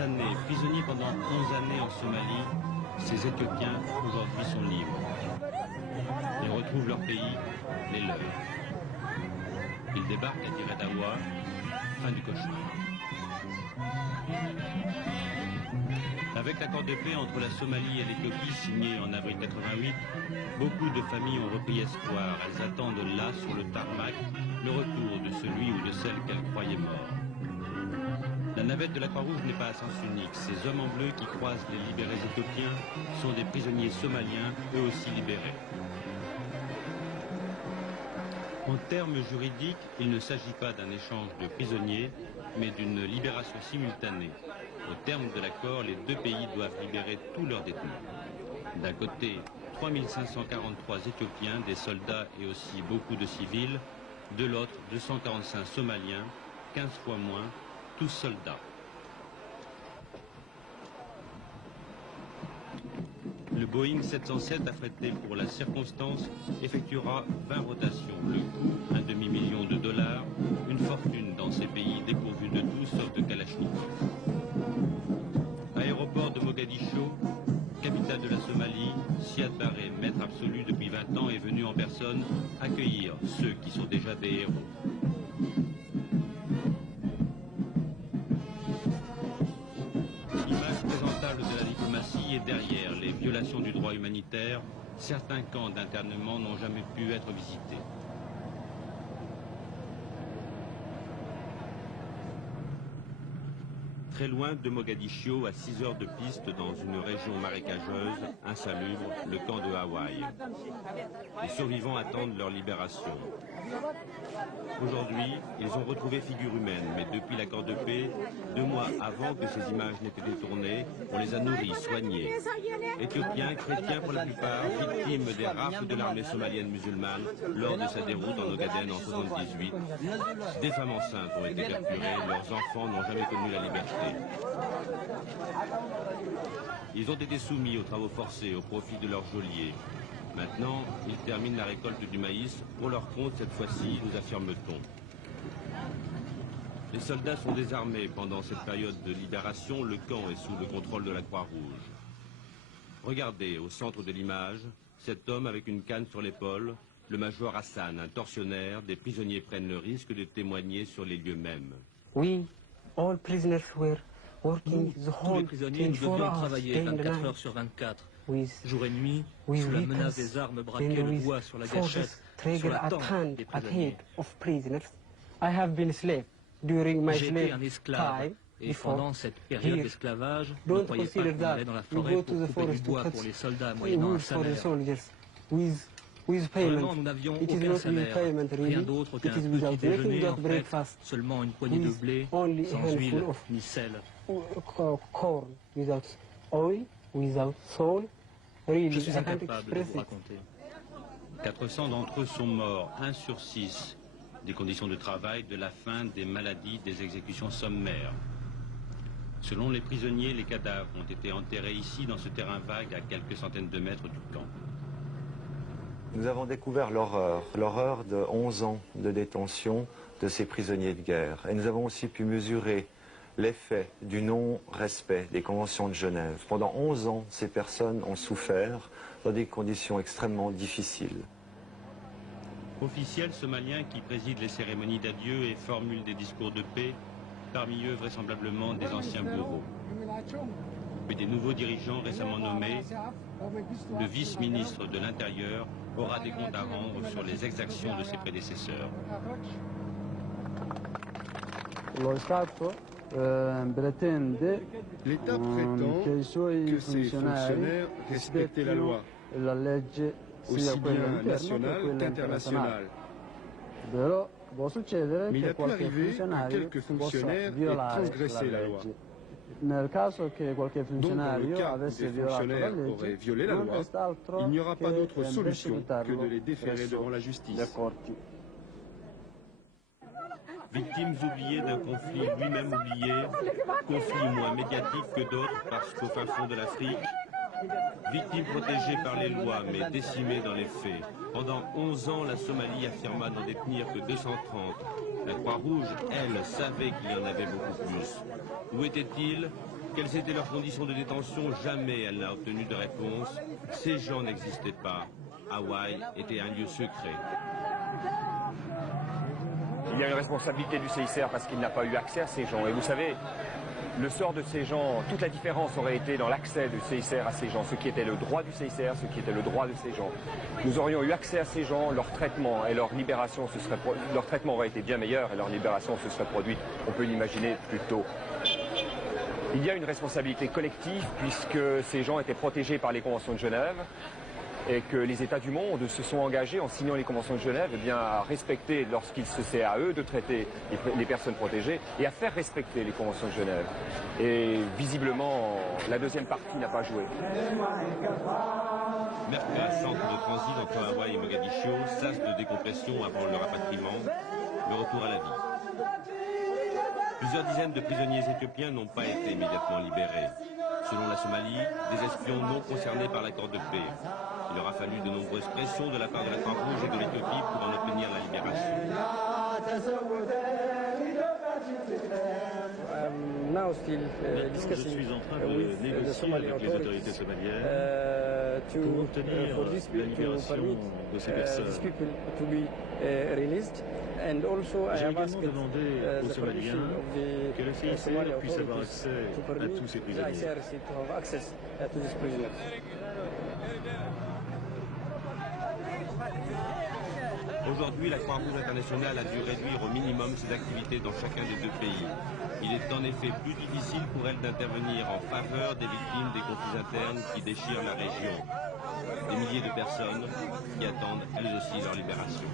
Années, prisonniers pendant 11 années en Somalie, ces Éthiopiens aujourd'hui sont libres. Ils retrouvent leur pays, les leurs. Ils débarquent à Dire Dawa, fin du cauchemar. Avec l'accord de paix entre la Somalie et l'Éthiopie signé en avril 88, beaucoup de familles ont repris espoir. Elles attendent là, sur le tarmac, le retour de celui ou de celle qu'elles croyaient mort. La navette de la Croix-Rouge n'est pas à sens unique. Ces hommes en bleu qui croisent les libérés éthiopiens sont des prisonniers somaliens, eux aussi libérés. En termes juridiques, il ne s'agit pas d'un échange de prisonniers, mais d'une libération simultanée. Au terme de l'accord, les deux pays doivent libérer tous leurs détenus. D'un côté, 3543 Éthiopiens, des soldats et aussi beaucoup de civils. De l'autre, 245 Somaliens, 15 fois moins, tous soldats. Le Boeing 707 affrété pour la circonstance effectuera 20 rotations. Le coût, un demi-million de dollars, une fortune dans ces pays dépourvus de tout sauf de Kalachnikov. Aéroport de Mogadiscio, capitale de la Somalie, Siad Barre, maître absolu depuis 20 ans, est venu en personne accueillir ceux qui sont déjà des héros. Et derrière les violations du droit humanitaire, certains camps d'internement n'ont jamais pu être visités. Très loin de Mogadiscio, à 6 heures de piste, dans une région marécageuse, insalubre, le camp de Hawaï. Les survivants attendent leur libération. Aujourd'hui, ils ont retrouvé figure humaine, mais depuis l'accord de paix, 2 mois avant que ces images n'aient été tournées, on les a nourris, soignés. Éthiopiens, chrétiens pour la plupart, victimes des rafles de l'armée somalienne musulmane lors de sa déroute en Ogaden en 1978. Des femmes enceintes ont été capturées, leurs enfants n'ont jamais connu la liberté. Ils ont été soumis aux travaux forcés au profit de leurs geôliers. Maintenant, ils terminent la récolte du maïs, pour leur compte cette fois-ci, nous affirme-t-on. Les soldats sont désarmés. Pendant cette période de libération, le camp est sous le contrôle de la Croix-Rouge. Regardez, au centre de l'image, cet homme avec une canne sur l'épaule, le major Hassan, un tortionnaire. Des prisonniers prennent le risque de témoigner sur les lieux mêmes. Oui, all prisoners were working the tous les prisonniers, nous devions travailler 24 heures sur 24, jour et nuit, sous la menace des armes braquées, le bois sur la gâchette, sur la tempe des prisonniers. J'ai été un esclave, et pendant cette période d'esclavage, ne croyez pas qu'on allait dans la forêt pour couper du bois pour les soldats moyennant un salaire. Vraiment, nous n'avions aucun salaire, rien d'autre qu'un petit déjeuner, en fait, seulement une poignée de blé, sans huile ni sel. Je suis incapable de vous raconter. 400 d'entre eux sont morts, 1 sur 6. Des conditions de travail, de la faim, des maladies, des exécutions sommaires. Selon les prisonniers, les cadavres ont été enterrés ici, dans ce terrain vague, à quelques centaines de mètres du camp. Nous avons découvert l'horreur de 11 ans de détention de ces prisonniers de guerre. Et nous avons aussi pu mesurer l'effet du non-respect des conventions de Genève. Pendant 11 ans, ces personnes ont souffert dans des conditions extrêmement difficiles. Officiels somaliens qui président les cérémonies d'adieu et formulent des discours de paix, parmi eux vraisemblablement des anciens bourreaux. Mais des nouveaux dirigeants récemment nommés, le vice-ministre de l'Intérieur aura des comptes à rendre sur les exactions de ses prédécesseurs. L'État prétend que ses fonctionnaires respectent la loi, aussi bien nationale qu'internationale. Mais il a pu arriver que quelques fonctionnaires aient transgressé la loi. Donc, dans le cas où des fonctionnaires auraient violé la loi, il n'y aura pas d'autre solution que de les déférer devant la justice. Victimes oubliées d'un conflit lui-même oublié, conflit moins médiatique que d'autres parce qu'au fin fond de l'Afrique, Victime protégée par les lois, mais décimée dans les faits. Pendant 11 ans, la Somalie affirma n'en détenir que 230. La Croix-Rouge, elle, savait qu'il y en avait beaucoup plus. Où étaient-ils? Quelles étaient leurs conditions de détention? Jamais elle n'a obtenu de réponse. Ces gens n'existaient pas. Hawaï était un lieu secret. Il y a une responsabilité du CICR parce qu'il n'a pas eu accès à ces gens. Et vous savez, le sort de ces gens, toute la différence aurait été dans l'accès du CICR à ces gens, ce qui était le droit du CICR, ce qui était le droit de ces gens. Nous aurions eu accès à ces gens, leur traitement et leur libération, leur traitement aurait été bien meilleur et leur libération se serait produite, on peut l'imaginer, plus tôt. Il y a une responsabilité collective puisque ces gens étaient protégés par les conventions de Genève et que les États du monde se sont engagés en signant les conventions de Genève à respecter, lorsqu'il se sait à eux de traiter les personnes protégées, et à faire respecter les conventions de Genève. Et visiblement, la deuxième partie n'a pas joué. Merka, centre de transit entre Hawaï et Mogadiscio, sas de décompression avant le rapatriement, le retour à la vie. Plusieurs dizaines de prisonniers éthiopiens n'ont pas été immédiatement libérés. Selon la Somalie, des espions non concernés par l'accord de paix. Il aura fallu de nombreuses pressions de la part de la Croix-Rouge et de l'Éthiopie pour en obtenir la libération. Je suis en train de négocier avec les autorités somaliennes pour obtenir la libération de ces personnes. J'ai également demandé aux Somaliens que le CICR puisse avoir accès à tous ces prisonniers. Aujourd'hui, la Croix-Rouge internationale a dû réduire au minimum ses activités dans chacun des deux pays. Il est en effet plus difficile pour elle d'intervenir en faveur des victimes des conflits internes qui déchirent la région. Des milliers de personnes qui attendent elles aussi leur libération.